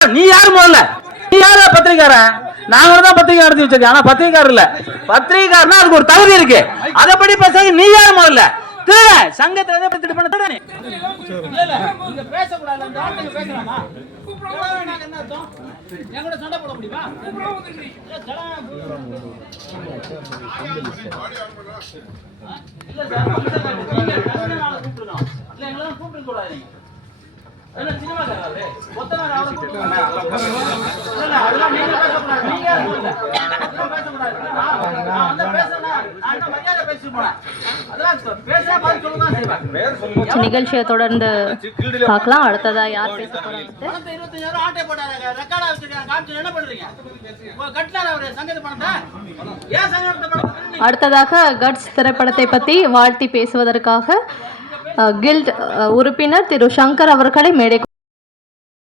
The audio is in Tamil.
நீ யாரு முதல்ல? நீ யாரு பத்திரிக்காரன் நாங்க தான் பத்திரிகை நடத்தி வச்சிருக்கேன். ஆனா பத்திரிக்காரர் இல்ல. பத்திரிகார்னா அதுக்கு ஒரு தகுதி இருக்கு. அதைப்படி பேசாங்க நீ யாரு முதல்ல? திருட சங்கத்துல எதை பத்தி பண்ண திருட நீ? இல்ல பேசக்கூடாது சார் நிகழ்ச்சியை தொடர்ந்து பார்க்கலாம். அடுத்ததா யார் பேச போறாங்க பணத்தை 25,000 ஆட்டை போட்டாருங்க. ரெக்கார்டா வச்சிருக்காங்க. காமிச்சு என்ன பண்றீங்க? உங்க கட்டினாரா அவரு சங்கத்து பணத்தை? ஏன் சங்கத்து பணத்தை திருடுனீங்க? அடுத்ததாக கட்ஸ் திரைப்படத்தை பற்றி வாழ்த்தி பேசுவதற்காக கில்ட் உறுப்பினர் திரு சங்கர் அவர்களை மேடை